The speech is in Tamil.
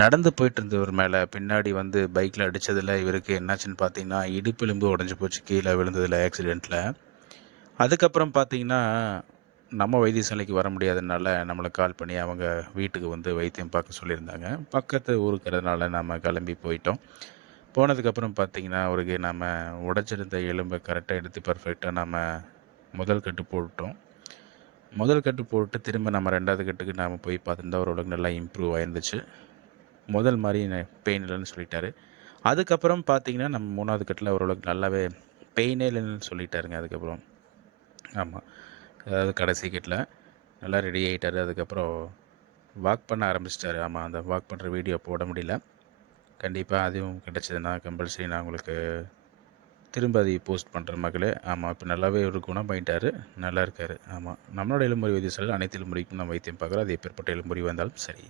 நடந்து போயிட்டு இருந்தவர் மேலே. பின்னாடி வந்து பைக்கில் அடித்ததில் இவருக்கு என்னாச்சுன்னு பார்த்தீங்கன்னா இடுப்பெலும்பு உடஞ்சி போச்சு. கீழே விழுந்ததில் ஆக்சிடெண்ட்டில் அதுக்கப்புறம் பார்த்தீங்கன்னா நம்ம வைத்தியசாலைக்கு வர முடியாதனால நம்மளை கால் பண்ணி அவங்க வீட்டுக்கு வந்து வைத்தியம் பார்க்க சொல்லியிருந்தாங்க. பக்கத்து ஊருக்கிறதுனால நம்ம கிளம்பி போயிட்டோம். போனதுக்கப்புறம் பார்த்தீங்கன்னா அவருக்கு நம்ம உடைச்சிருந்த எலும்பை கரெக்டாக எடுத்து பர்ஃபெக்டாக நம்ம முதல் கட்டு போட்டோம் முதல் கட்டு போட்டு திரும்ப நம்ம ரெண்டாவது கட்டுக்கு நாம் போய் பார்த்துருந்தா ஓரளவுக்கு நல்லா இம்ப்ரூவ் ஆயிருந்துச்சு. முதல் மாதிரி பெயின் இல்லைன்னு சொல்லிட்டாரு. அதுக்கப்புறம் பார்த்தீங்கன்னா நம்ம மூணாவது கட்டில் ஓரளவுக்கு நல்லாவே பெயினே இல்லைன்னு சொல்லிட்டாருங்க அதுக்கப்புறம். ஆமாம் அதாவது கடைசி கட்டில் நல்லா ரெடி ஆகிட்டார் அதுக்கப்புறம் வாக் பண்ண ஆரம்பிச்சிட்டாரு. ஆமாம் அந்த வாக் பண்ணுற வீடியோ போட முடியல. கண்டிப்பாக அதுவும் கிடச்சதுன்னா கம்பல்சரி நான் உங்களுக்கு திரும்ப அதை போஸ்ட் பண்ணுற மகளே. ஆமாம் இப்போ நல்லாவே ஒரு குணமாயிட்டாரு. நல்லா இருக்காரு. ஆமாம் நம்மளோட எலும்புரி வைத்தியசாலையில் அனைத்து எலும்புரிக்கும் நம்ம வைத்தியம் பார்க்குறோம். அது எப்பேற்பட்ட எலும்புரி வந்தாலும் சரி.